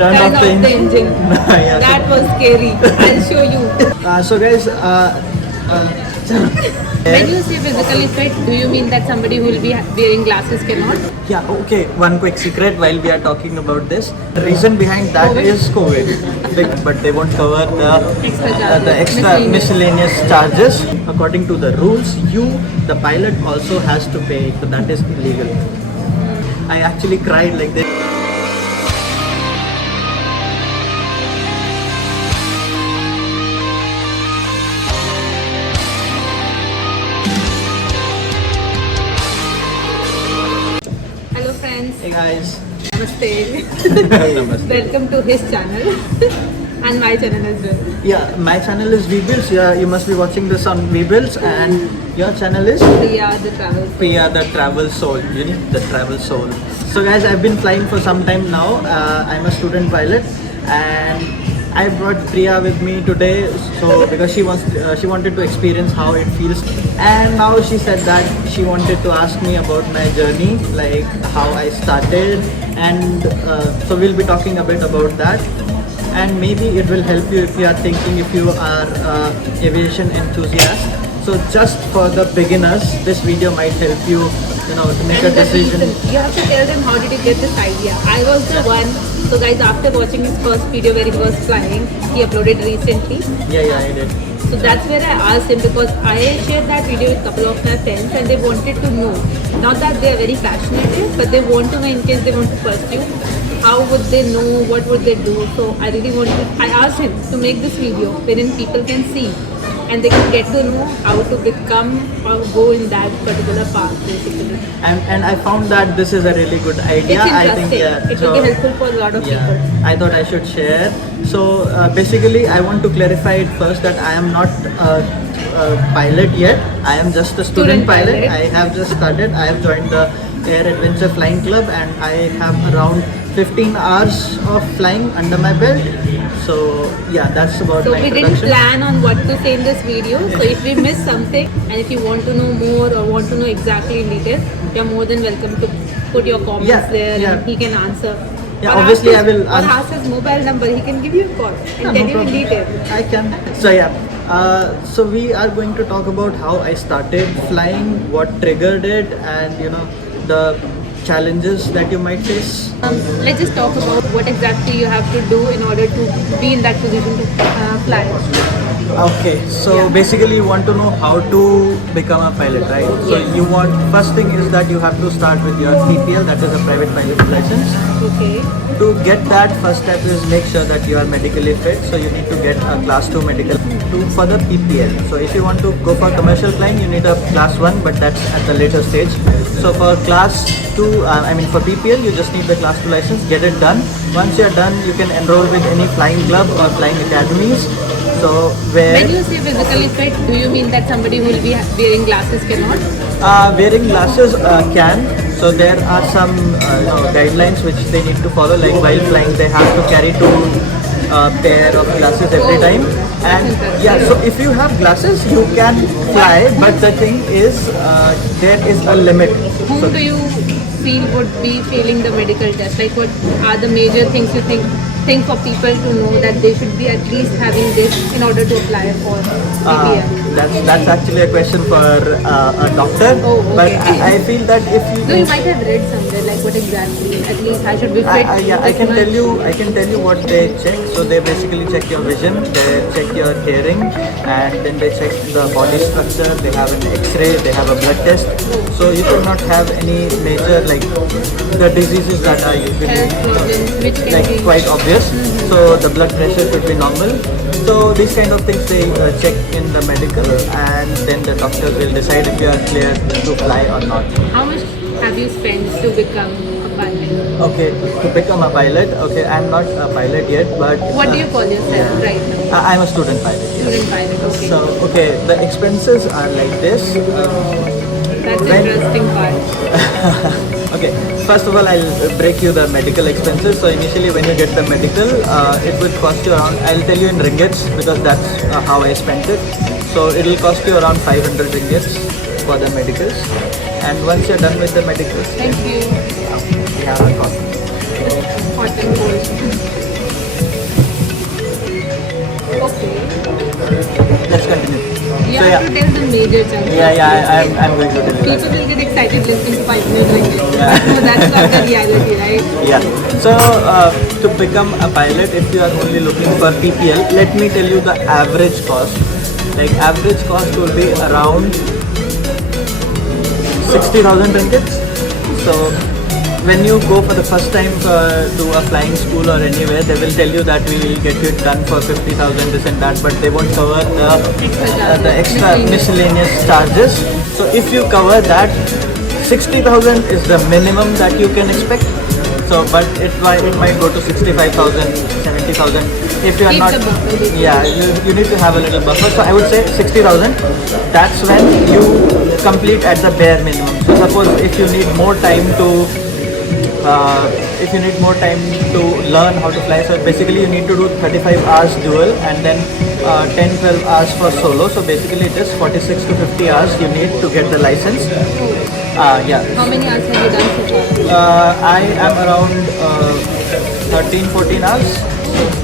turned Turn off the engine. Yeah, That was scary. I'll show you. so guys, When you say physically fit, do you mean that somebody who will be wearing glasses cannot? yeah, okay. One quick secret while we are talking about this. The reason behind that COVID. is COVID, but they won't cover the extra miscellaneous charges. According to the rules, the pilot, also has to pay. So that is illegal. I actually cried like this. Hello friends. Hey guys. Namaste. Namaste. Welcome to his channel and my channel as well. Yeah, my channel is Vbuilds. Yeah, you must be watching this on Vbuilds, and your channel is Priya the travel. Priya the Travel Soul. You need the Travel Soul. So guys, I've been flying for some time now. I'm a student pilot, and I brought Priya with me today. So because she wanted to experience how it feels, and now she said that she wanted to ask me about my journey, like how I started, and so we'll be talking a bit about that. And maybe it will help you if you are thinking, if you are aviation enthusiast. So just for the beginners, this video might help you, to make a decision. You have to tell them how did you get this idea. I was the one. So guys, after watching his first video where he was flying, he uploaded recently. Yeah, I did. So that's where I asked him, because I shared that video with a couple of my friends and they wanted to know. Not that they are very passionate, but they want to know in case they want to pursue. How would they know? What would they do? So I asked him to make this video wherein people can see and they can get to know how to become or go in that particular path basically. And I found that this is a really good idea. It's I think interesting. It will be helpful for a lot of people. I thought I should share. So basically, I want to clarify it first that I am not a pilot yet. I am just a student pilot. I have just started. I have joined the Air Adventure Flying Club, and I have around 15 hours of flying under my belt. So yeah, that's about So my we introduction. didn't plan on what to say in this video. So if we miss something and if you want to know more or want to know exactly in detail, you're more than welcome to put your comments there and he can answer. Yeah, or obviously ask I will or ask his mobile number. He can give you a call and tell you in detail. I can. So yeah, so we are going to talk about how I started flying, what triggered it, and the challenges that you might face. Let's just talk about what exactly you have to do in order to be in that position to fly. Okay, so basically you want to know how to become a pilot, right? So first thing is that you have to start with your PPL, that is a private pilot license. Okay. To get that, first step is make sure that you are medically fit. So you need to get a class 2 medical for the PPL. So if you want to go for commercial flying, you need a class 1, but that's at the later stage. So for class 2, for PPL, you just need the class 2 license, get it done. Once you're done, you can enroll with any flying club or flying academies. So when you say physically fit, do you mean that somebody who will be wearing glasses cannot? Wearing glasses can. So there are some guidelines which they need to follow. Like while flying, they have to carry 2 pair of glasses every time. And so if you have glasses, you can fly. But the thing is, there is a limit. Whom do you feel would be failing the medical test? Like what are the major things you think for people to know that they should be at least having this in order to apply for PPL? That's actually a question for a doctor. Oh, okay. But I feel that if you... No, you might have read somewhere like what exactly, at least I should be fit. I can tell you what they check. So they basically check your vision, they check your hearing, and then they check the body structure. They have an X-ray, they have a blood test. So you should not have any major the diseases that are usually Health problems, which can be quite obvious. So the blood pressure should be normal. So these kind of things they check in the medical, and then the doctors will decide if you are clear to fly or not. How much have you spent to become a pilot? Okay, to become a pilot. Okay, I'm not a pilot yet, but what do you call yourself right now? I'm a student pilot. Student pilot. Okay. So the expenses are like this. That's the interesting part. Okay, first of all, I'll break you the medical expenses. So initially when you get the medical, it would cost you around, I'll tell you in ringgits because that's how I spent it. So it will cost you around 500 ringgits for the medicals. And once you're done with the medicals, thank you. we have a cost. Hot and cold. have to tell the major chunks. I'm going to tell you People that. will get excited listening to 5 minutes like this. Yeah. But no, that's not the reality, right? Yeah. So to become a pilot, if you are only looking for PPL, let me tell you the average cost. Like average cost will be around 60,000 ringgits. So when you go for the first time to a flying school or anywhere, they will tell you that we will get it done for 50,000 this and that, but they won't cover the extra miscellaneous charges. So if you cover that, 60,000 is the minimum that you can expect. So, but it might go to 65,000, 70,000 if you are Keep not. the buffer. Yeah, you need to have a little buffer. So I would say 60,000. That's when you complete at the bare minimum. So suppose if you need more time to learn how to fly, so basically you need to do 35 hours dual and then 10-12 hours for solo. So basically it is 46 to 50 hours you need to get the license. Yeah. How many hours have you done so far? I am around 13-14 hours.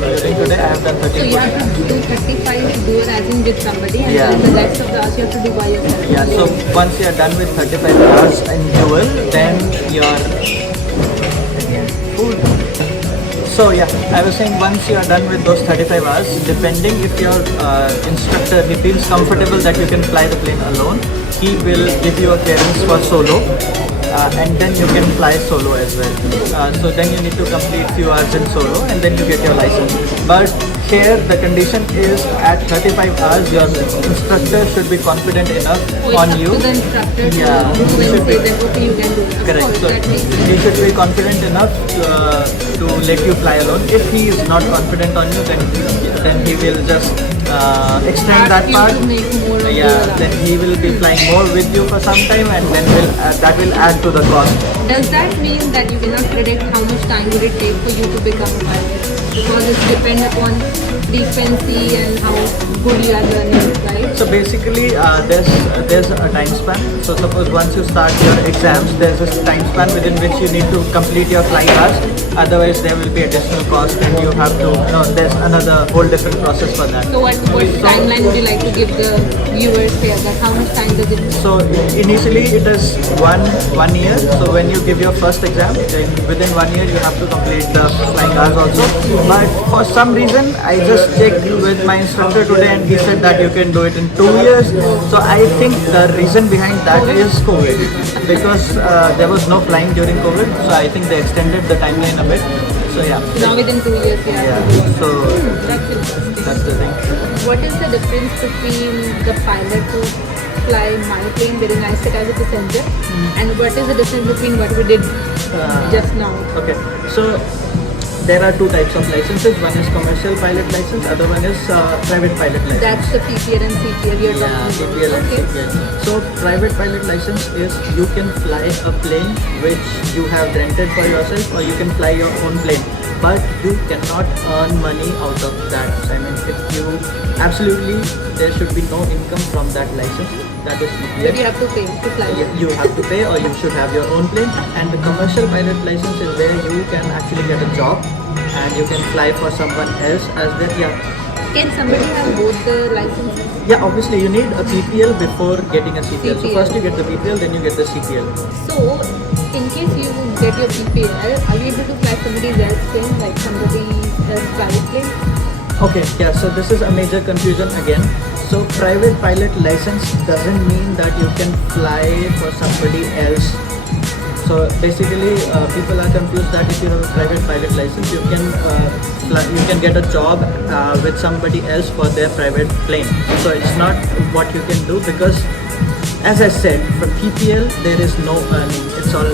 During today I have done So 13. you have to do 35 dual as in with somebody, and Yeah. then the rest of the hours you have to do by yourself. Yeah, so once you are done with 35 hours in dual, then you're food. So yeah, I was saying once you are done with those 35 hours, depending if your instructor he feels comfortable that you can fly the plane alone, he will give you a clearance for solo. And then you can fly solo as well. So then you need to complete few hours in solo and then you get your license. But here the condition is at 35 hours your instructor should be confident enough Oh, on it's you. up to the instructor to Yeah, do and should say be. that okay, you can do it. Of Correct. course, So that makes sense. he should be confident enough to let you fly alone. If he is not confident on you, then he will just extend that Ask you part. to make more of Yeah, your then he will be flying more with you for some time, and then that will add to the cost. Does that mean that you cannot predict how much time would it take for you to become a pilot? Because it's depend upon frequency and how good you are learning, right? So basically, there's a time span. So suppose once you start your exams, there's a time span within which you need to complete your flying hours. Otherwise, there will be additional cost, and you have to. There's another whole different process for that. So what timeline would you like to give the viewers here? That how much time does it take? So initially it is one year. So when you give your first exam, then within 1 year you have to complete the flying hours also. But for some reason, I just checked with my instructor today, and he said that you can do it in 2 years. So I think the reason behind that is COVID, because there was no flying during COVID. So I think they extended the timeline a bit. So yeah. Now within 2 years, yeah. Yeah. So That's interesting. that's the thing. What is the difference between the pilot who fly my plane wherein I sit as a passenger, and what is the difference between what we did just now? Okay, so there are two types of licenses. One is commercial pilot license, other one is private pilot license. That's the PPL and CPL you're Yeah, talking CPL about. and Okay. CPL. So private pilot license is you can fly a plane which you have rented for yourself, or you can fly your own plane, but you cannot earn money out of that. I mean, if you absolutely, there should be no income from that license. That is But CPL. you have to pay to fly. You have to pay, or you should have your own plane. And the commercial pilot license is where you can actually get a job and you can fly for someone else as their. Yeah, Can somebody have both the licenses? yeah, obviously you need a PPL before getting a CPL. So CPL. first you get the PPL, then you get the CPL. So, in case you get your PPL, are you able to fly somebody else's plane, like somebody else's private plane? Okay, yeah, so this is a major confusion again. So private pilot license doesn't mean that you can fly for somebody else. So basically, people are confused that if you have a private pilot license, you can you can get a job with somebody else for their private plane. So it's not what you can do, because, as I said, for PPL there is no earning. It's all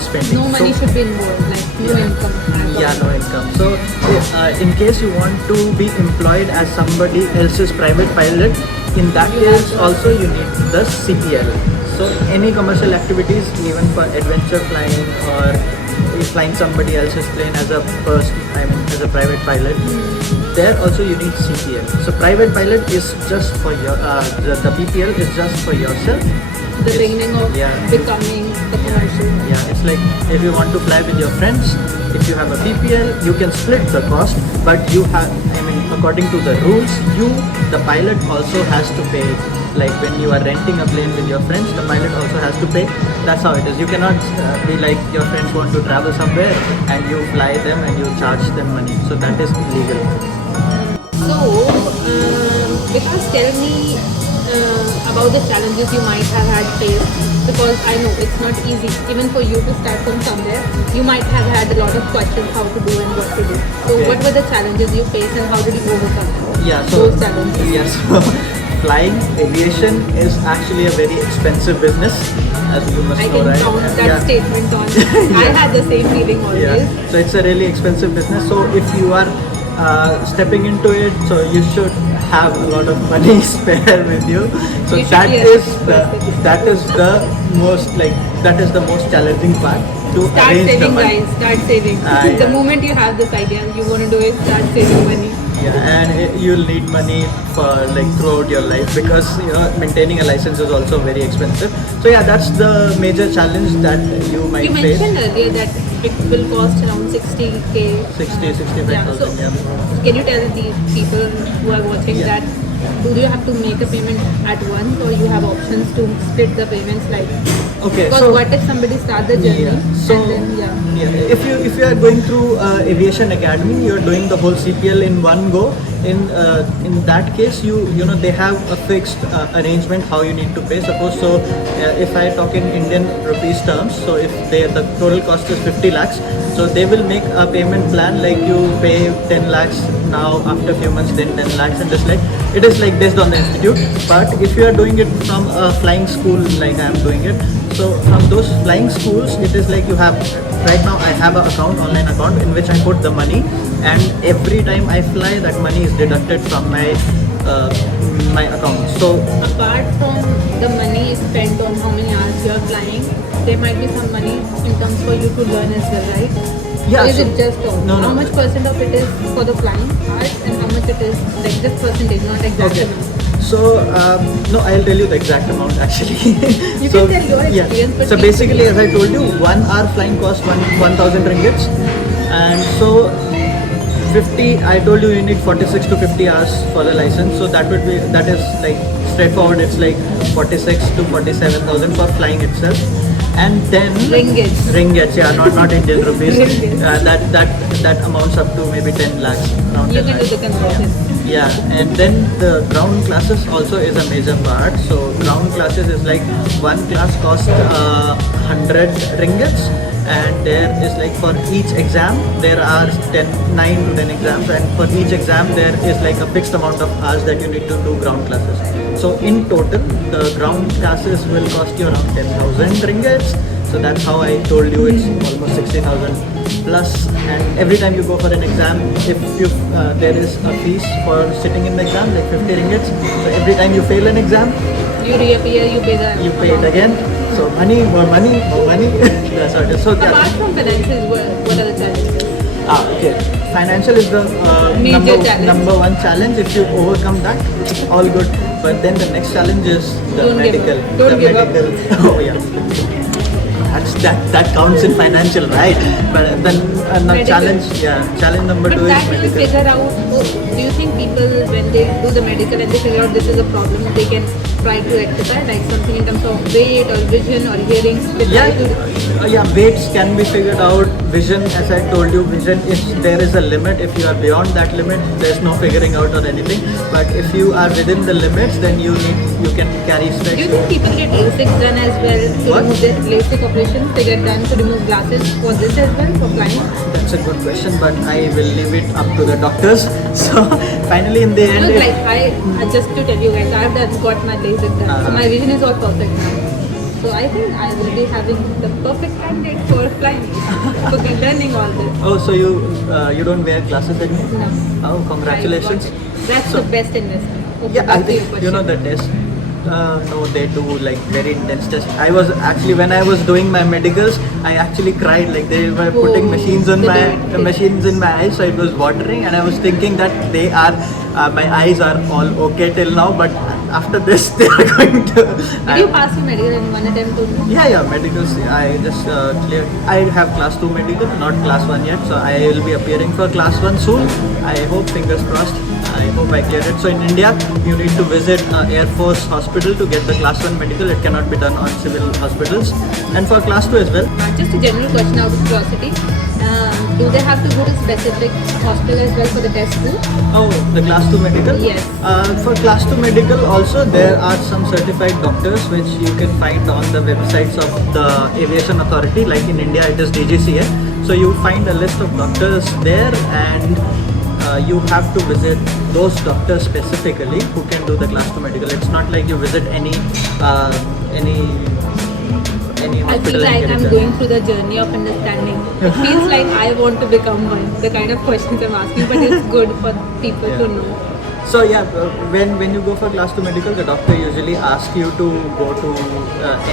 spending. No money So- should be involved, like no Yeah. income. Yeah, no income. So, in case you want to be employed as somebody else's private pilot, in that case also you need the CPL. So, any commercial activities, even for adventure flying or flying somebody else's plane as a person, I mean as a private pilot, there also you need CPL. So, private pilot is just for your, the PPL is just for yourself. The It's- beginning of yeah. becoming the commercial. Yeah, it's like if you want to fly with your friends, if you have a PPL, you can split the cost, but you have, I mean, according to the rules, the pilot also has to pay like when you are renting a plane with your friends, the pilot also has to pay. That's how it is. You cannot be like your friends want to travel somewhere and you fly them and you charge them money. So that is illegal. So, because tell me about the challenges you might have had faced, because I know it's not easy even for you to start from somewhere. You might have had a lot of questions how to do and what to do. So Okay. what were the challenges you faced and how did you overcome Yeah, so those challenges? yes, flying aviation is actually a very expensive business, as you must I know, can right? count that Yeah. statement on. I had the same feeling always. Yeah, so it's a really expensive business. So if you are stepping into it, so you should have a lot of money spare with you. So You should that be a is person. that is the most challenging part to Start arrange the saving, money. guys. Start saving. Yeah. The moment you have this idea, you want to do it. Start saving money. Yeah, and you'll need money for like throughout your life, because maintaining a license is also very expensive. So yeah, that's the major challenge that you might You face. mentioned earlier that it will cost around 60k. 65,000. Yeah. So, Yeah. can you tell the people who are watching Yeah. that do you have to make a payment at once or you have options to split the payments like? Okay, Because so what if somebody starts the journey So and then yeah, if you are going through aviation academy, you are doing the whole CPL in one go. In that case, you know they have a fixed arrangement how you need to pay. Suppose so, if I talk in Indian rupees terms, so if the total cost is 50 lakhs, so they will make a payment plan like you pay 10 lakhs now, after a few months then 10 lakhs, and just like it is like based on the institute. But if you are doing it from a flying school like I am doing it, so from those flying schools, it is like you have, right now I have an account, online account, in which I put the money, and every time I fly, that money is deducted from my account. So apart from the money spent on how many hours you are flying, there might be some money in terms for you to learn as well, right? Yeah, Or is so- it just no, how no. much percent of it is for the flying hours and how much it is like this percentage, not exact okay, amount? so no, I'll tell you the exact amount actually. You So, can tell your yeah. experience, but So please basically, tell as I told you, 1 hour flying costs 1,000 ringgits, and so 50. I told you need 46 to 50 hours for the license. So that is like straightforward. It's like 46 to 47,000 for flying itself, and then Ringgits. yeah, not Indian rupees. Ringgits. That amounts up to maybe 10 lakhs, around You 10 can do lakhs. the conversion. Yeah, and then the ground classes also is a major part. So ground classes is like one class cost 100 ringgits, and there is like for each exam there are 9 to 10 exams, and for each exam there is like a fixed amount of hours that you need to do ground classes. So in total, the ground classes will cost you around 10,000 ringgits. So that's how I told you it's almost 60,000 plus. And every time you go for an exam, if you there is a fees for sitting in the exam, like 50 ringgits. So every time you fail an exam, You reappear, you pay the you pay it amount. again. So more money. That's what it is. So yeah. Apart from finances, what are the challenges? Okay. Financial is the Major challenge. number one challenge. If you overcome that, all good. But then the next challenge is the Don't give medical. up. Don't the give up. medical. Oh yeah. That counts in financial, right? But then Medical. challenge number But 2 that is you will medical. figure out. Do you think people, when they do the medical and they figure out this is a problem, they can try to rectify, like something in terms of weight or vision or hearing? They try to Yeah, weights can be figured out. Vision, as I told you, vision, if there is a limit, if you are beyond that limit, there's no figuring out or anything. But if you are within the limits, then you can carry Do specs. you think people get LASIK done as well to What? remove their LASIK operations? They get done to remove glasses for this as well for flying? That's a good question, but I will leave it up to the doctors. So finally, in the end, No, like just to tell you guys, I have got my LASIK done, so my vision is all perfect now. So I think I will be having the perfect candidate for flying, for learning all this. oh, so you don't wear glasses anymore? No. Oh, congratulations. That's So- the best investment. Okay, Yeah, I back to your think you know question. the test. No, they do like very intense tests. I was actually, when I was doing my medicals, I actually cried. Like they were putting Oh, machines on they my did. machines in my eyes, so it was watering, and I was thinking that they are my eyes are all okay till now, but after this they are going to. Did you pass your medical in one attempt only? Yeah, medicals. I just cleared. I have class 2 medical, not class 1 yet. So I will be appearing for class 1 soon. I hope, fingers crossed. I hope I cleared it. So in India, you need to visit Air Force Hospital to get the Class 1 medical. It cannot be done on civil hospitals. And for Class 2 as well. Just a general question out of curiosity. Do they have to go to specific hospital as well for the test too? Oh, the Class 2 medical? Yes. For Class 2 medical also, there are some certified doctors which you can find on the websites of the Aviation Authority. Like in India, it is DGCA. So you find a list of doctors there, and you have to visit those doctors specifically who can do the Class 2 medical. It's not like you visit any I feel hospital. like I'm going through the journey of understanding. It feels like I want to become one. The kind of questions I'm asking, but it's good for people to know. So yeah, when you go for Class 2 medical, the doctor usually asks you to go to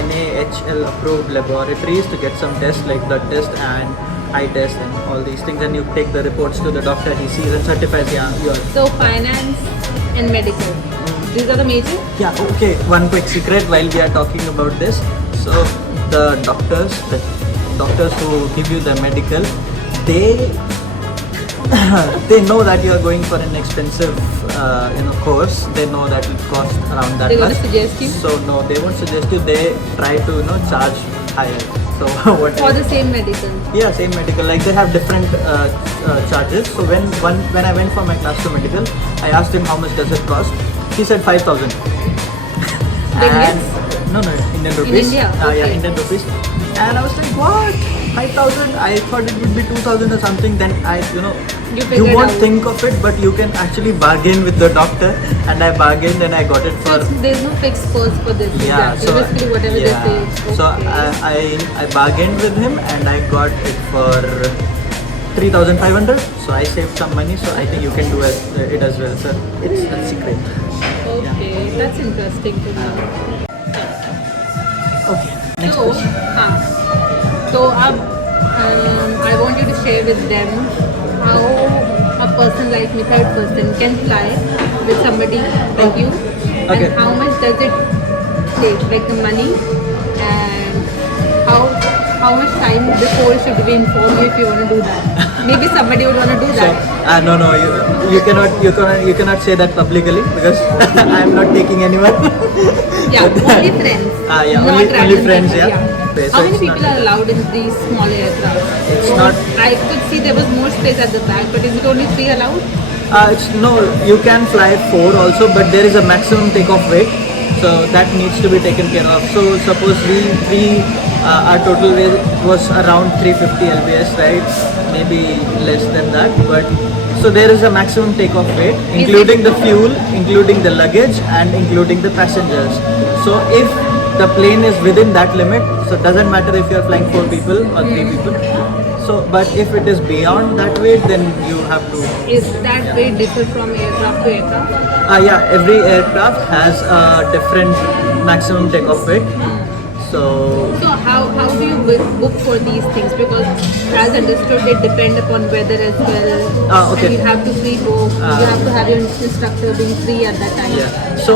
NAHL approved laboratories to get some tests like blood test and eye test and all these things, and you take the reports to the doctor. He sees and certifies, yeah, you're. So finance and medical. These are the major? Yeah, okay. One quick secret while we are talking about this. So the doctors who give you the medical, they know that you are going for an expensive course. They know that it costs around that They're much. going to suggest you? So no, they won't suggest you. They try to charge higher. So what? For the same medical? Yeah, same medical. Like they have different charges. So when I went for my Class 2 medical, I asked him how much does it cost. He said 5,000. No, Indian rupees. In India? Yeah, Okay. Indian rupees. And I was like, what? 5,000? I thought it would be 2,000 or something. Then You you figured won't out. think of it, but you can actually bargain with the doctor. And I bargained and I got it So for. there's no fixed cost for this. Yeah, Exactly. so Basically whatever they say. Okay. so I bargained with him and I got it for 3,500. So I saved some money. So I think you can do it as well, sir. It's a secret. Okay, that's interesting to know. Okay. Next So, question. I want you to share with them how a person like me, third person, can fly with somebody like you, Okay. and how much does it take, like the money, and how much time before should we inform you if you want to do that? Maybe somebody would want to do So that. no, you cannot say that publicly because I am not taking anyone. Yeah, only friends. Yeah, not only random friends. people, Yeah. Okay, so How many it's people not- are allowed in these small aircraft? It's not. I could see there was more space at the back, but is it only 3 allowed? No, you can fly 4 also, but there is a maximum takeoff weight, so that needs to be taken care of. So suppose our total weight was around 350 lbs, right? Maybe less than that, but so there is a maximum takeoff weight, including the fuel, including the luggage, and including the passengers. So if the plane is within that limit, so it doesn't matter if you are flying 4 people or 3 people. So, but if it is beyond that weight, then you have to. Is that weight differ from aircraft to aircraft? Yeah, every aircraft has a different maximum takeoff weight. So how do you book for these things? Because as understood, they depend upon weather as well. Okay. And you have to pre-book. You have to have your instructor being free at that time. yeah, so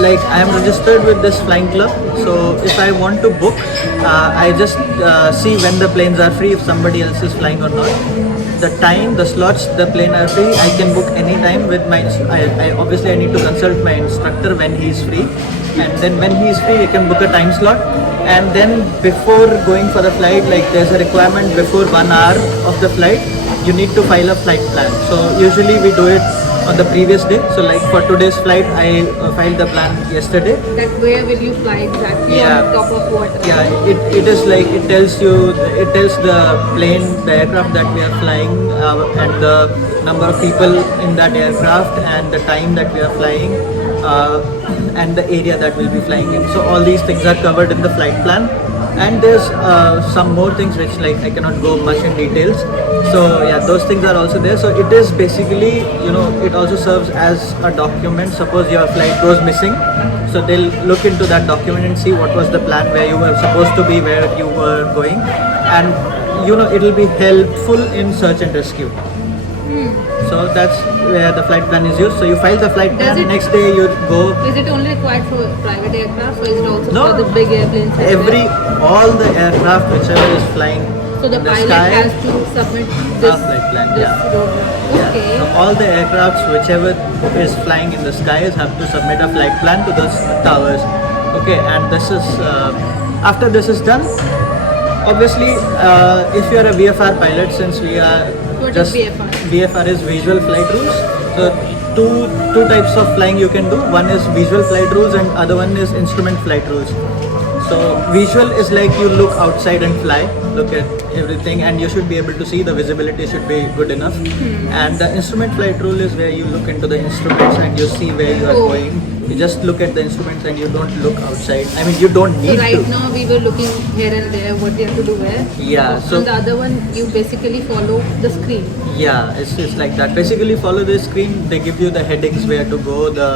like I am registered with this flying club. So if I want to book, I just see when the planes are free, if somebody else is flying or not. The time, the slots, the plane are free. I can book any time with my. I obviously I need to consult my instructor when he is free, and then when he is free, I can book a time slot. And then before going for the flight, like there's a requirement before 1 hour of the flight, you need to file a flight plan. So usually we do it on the previous day. So like for today's flight, I filed the plan yesterday. That where will you fly exactly? Yeah. On top of what? Yeah, it is like it tells the plane, the aircraft that we are flying, and the number of people in that aircraft, and the time that we are flying, and the area that we'll be flying in. So all these things are covered in the flight plan. And there's some more things which like I cannot go much in details. So yeah, those things are also there. So it is basically, it also serves as a document. Suppose your flight goes missing, so they'll look into that document and see what was the plan, where you were supposed to be, where you were going, and it'll be helpful in search and rescue. So that's where the flight plan is used. So you file the flight plan, next day you go. Is it only required for private aircraft, or is it also No. for the big airplanes? As well? All the aircraft whichever is flying So the in the pilot sky. has to submit this, Flight plan, this yeah. roadmap. Yeah. Okay. So all the aircrafts, whichever is flying in the skies, have to submit a flight plan to those towers. Okay, and this is after this is done. Obviously, if you are a VFR pilot, since we are What just is VFR? VFR is visual flight rules. So two types of flying you can do. One is visual flight rules, and other one is instrument flight rules. So visual is like you look outside and fly, look at everything, and you should be able to see. The visibility should be good enough. And the instrument flight rule is where you look into the instruments and you see where you are Oh. going. You just look at the instruments and you don't look outside. I mean, you don't So need right to. now we were looking here and there what we have to do where. Yeah. So On the other one, you basically follow the screen. yeah, it's like that. Basically, follow the screen. They give you the headings where to go, the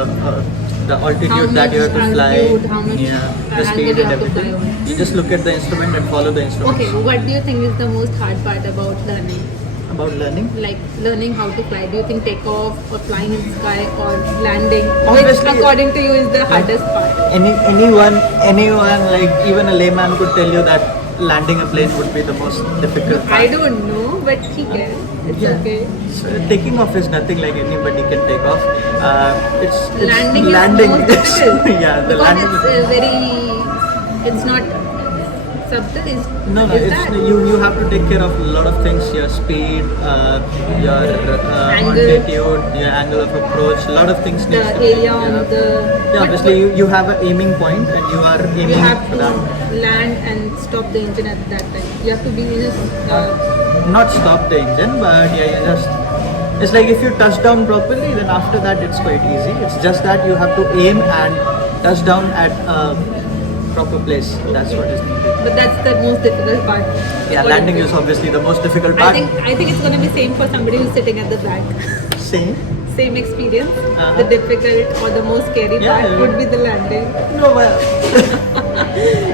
altitude that you have to fly, altitude, how much yeah, the angle speed you and have to fly everything. on. You just look at the instrument and follow the instrument. Okay, what do you think is the most hard part about learning? About learning. Like learning how to fly. Do you think takeoff or flying in the sky or landing? Obviously- Which according to you is the hardest part? Anyone like even a layman could tell you that landing a plane would be the most difficult part. I don't know, but okay. It's Yeah. okay. So, taking off is nothing, like anybody can take off. It's Landing landing is most difficult. yeah, the Because landing. it's very, it's not subtle. Is, No, is it's that? you have to take care of a lot of things. Your speed, your Angle. altitude, your angle of approach. A lot of things. The needs to be- area on yeah. the. Yeah, But obviously you have an aiming point and you are aiming you have for to that. land and stop the engine at that time. You have to be just. Not stop the engine, but yeah, you just. It's like if you touch down properly, then after that it's quite easy. It's just that you have to aim and touch down at a proper place. That's what is needed. But that's the most difficult part. Yeah, According landing to is you. obviously the most difficult I part. think it's gonna be same for somebody who's sitting at the back. Same. Same experience. Uh-huh. The difficult or the most scary Yeah, part yeah. would be the landing. No, well.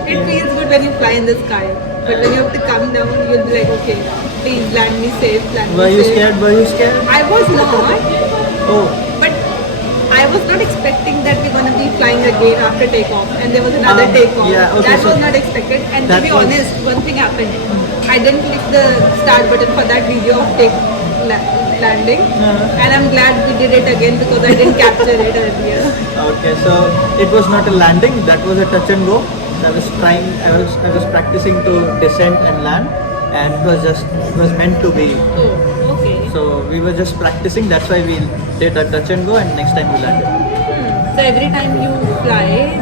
It feels good when you fly in the sky, but when you have to come down, you'll be like, okay, please land me safe. Land Were me you safe. scared? Were you scared? I was not, Oh, but I was not expecting that we're gonna be flying again after takeoff, and there was another takeoff. yeah, okay, that so was not expected. And to that be was- honest, one thing happened. I didn't click the start button for that video of landing, and I'm glad we did it again because I didn't capture it earlier. okay. So it was not a landing. That was a touch and go. I was trying. I was practicing to descend and land, and it was meant to be. Oh, okay. So we were just practicing. That's why we did a touch and go, and next time we landed. So every time you fly,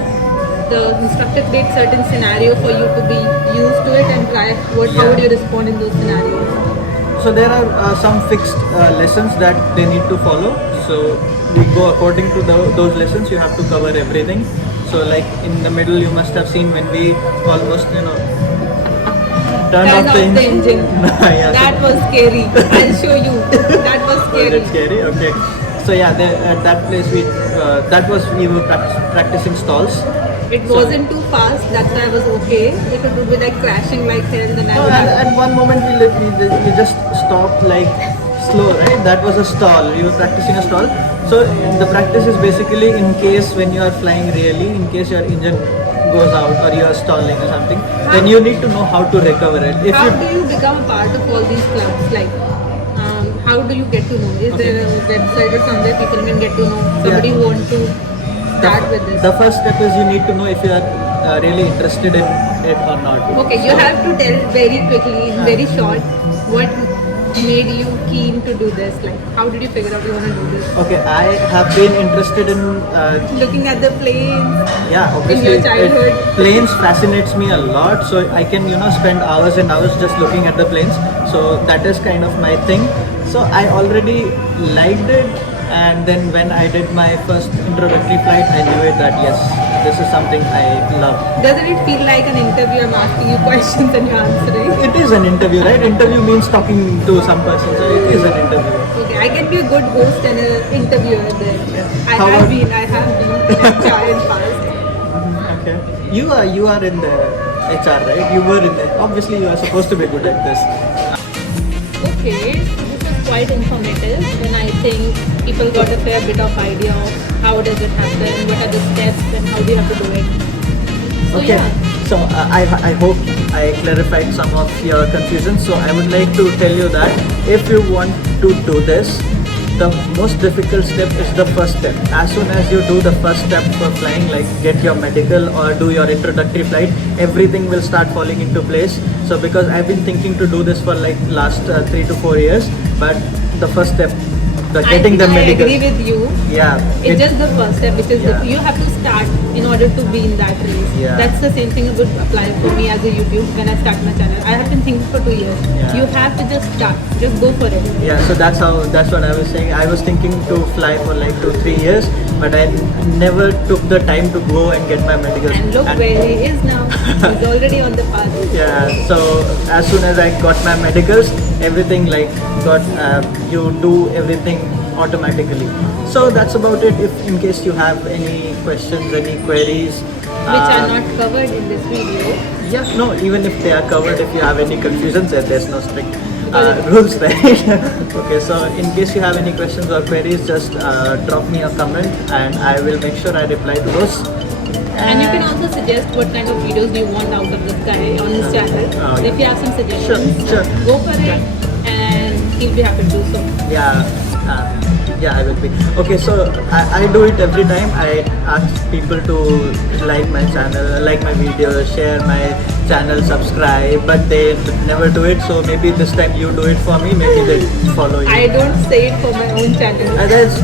the instructor creates certain scenario for you to be used to it and try how Yeah. would you respond in those scenarios? So there are some fixed lessons that they need to follow. So we go according to those lessons. You have to cover everything. So like in the middle, you must have seen when we almost turn Turn off the engine. Yeah, so- That was scary. I'll show you. That was Oh, scary. that's scary. Okay. So yeah, there, at that place we were practicing stalls. It wasn't too fast. That's why I was okay. If it would be like crashing like hell, then I No, would have. at one moment we just stopped like slow, right? That was a stall. We were practicing a stall. So the practice is basically in case when you are flying really, in case your engine goes out or you are stalling or something, then you need to know how to recover it. If How you do you become a part of all these clubs? Like, how do you get to know? Is there a website or somewhere people can get to know somebody who wants to start with this? the first step is you need to know if you are really interested in it or not. Okay, you have to tell very quickly, in very short, what made you keen to do this? Like, how did you figure out you want to do this? Okay, I have been interested in Looking at the planes, yeah, obviously your childhood. planes fascinates me a lot, so I can spend hours and hours just looking at the planes. So that is kind of my thing. So I already liked it, and then when I did my first introductory flight, I knew it that yes, this is something I love. doesn't it feel like an interview? I'm asking you questions and you're answering. It is an interview, right? Interview means talking to some person, so it is an interview. Okay, I can be a good host and an interviewer then. I How have about- been in HR in past. Okay. You are in the HR, right? You were in the. Obviously, you are supposed to be good at this. Okay, so this is quite informative, and I think people got a fair bit of idea of how does it happen, what are the steps, and how do you have to do it. So Okay. yeah. So I hope I clarified some of your confusion. So I would like to tell you that if you want to do this, the most difficult step is the first step. As soon as you do the first step for flying, like get your medical or do your introductory flight, everything will start falling into place. So because I've been thinking to do this for like last 3 to 4 years, but the first step, the getting the medical. I agree with you. Yeah. It's just the first step, which is Yeah. you have to start in order to be in that race. Yeah. That's the same thing would apply for me as a YouTube when I start my channel. I have been thinking for 2 years. Yeah. You have to just start. Just go for it. Yeah, so that's what I was saying. I was thinking to fly for like 2-3 years, but I never took the time to go and get my medical. And look where he is now. He's already on the path. Yeah, so as soon as I got my medicals, everything like got you do everything automatically. So that's about it. If in case you have any questions, any queries, Which are not covered in this video. yeah, no, even if they are covered, if you have any confusions, there's no strict rules, right? Okay, so in case you have any questions or queries, just drop me a comment and I will make sure I reply to those. And you can also suggest what kind of videos do you want out of this guy on his channel. Oh, yeah. If you have some suggestions, Sure. go for it and he'll be happy to do so. Yeah, I will be. Okay, so I do it every time. I ask people to like my channel, like my videos, share my channel, subscribe, but they never do it. So maybe this time you do it for me, maybe they follow you. I don't say it for my own channel.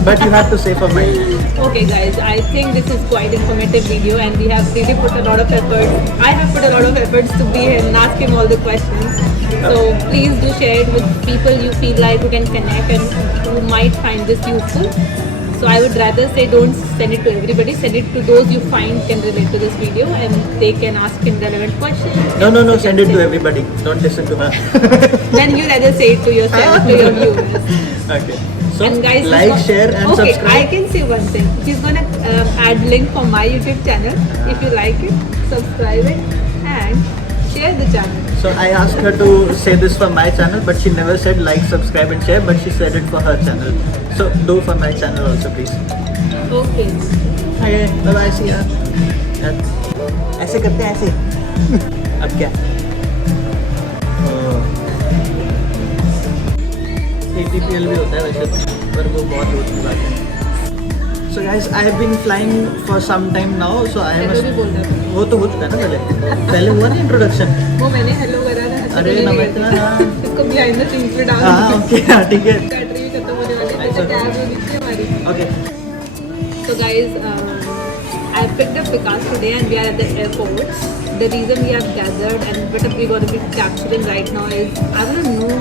But you have to say for mine. Okay guys, I think this is quite informative video and we have really put a lot of effort. I have put a lot of efforts to be here and ask him all the questions. So please do share it with people you feel like you can connect and who might find this useful. So I would rather say don't send it to everybody, send it to those you find can relate to this video and they can ask him relevant questions. No, send it to everybody. Don't listen to her. Then you rather say it to yourself, to your viewers. Okay. So And guys, like, share and okay, subscribe. I can say one thing. He's gonna add link for my YouTube channel. If you like it, subscribe it and share the channel. So I asked her to say this for my channel, but she never said like, subscribe and share, but she said it for her channel. So do for my channel also, please. Okay. Okay, bye bye, see ya. ऐसे करते हैं ऐसे. अब क्या? ATPL भी होता है वैसे तो, पर वो बहुत दूर की बात है. So guys, I have been flying for some time now, so I am. Hello भी बोल रहा था. वो तो हो चुका है ना पहले हुआ ना इंट्रोडक्शन. वो मैंने हेलो करा था. अरे नमस्ते. इसको behind the scenes पे डाल. हाँ ओके ठीक है. बैटरी भी खत्म होने वाली है. तो टैब हो नीचे हमारी. Okay. So guys, I picked up Vikas today and we are at the airport. The reason we have gathered and what we're going to be capturing right now is I want to know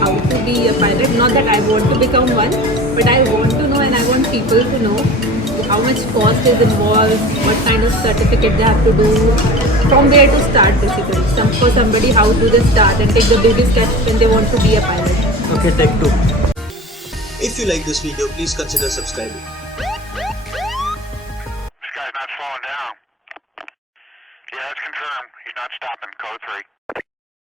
how to be a pilot. Not that I want to become one, but I want to know and I want people to know how much cost is involved, what kind of certificate they have to do, from where to start basically. For somebody, how do they start and take the baby steps when they want to be a pilot. Okay, take 2. If you like this video, please consider subscribing. This guy's not slowing down. Yeah, that's confirmed. He's not stopping. Code 3.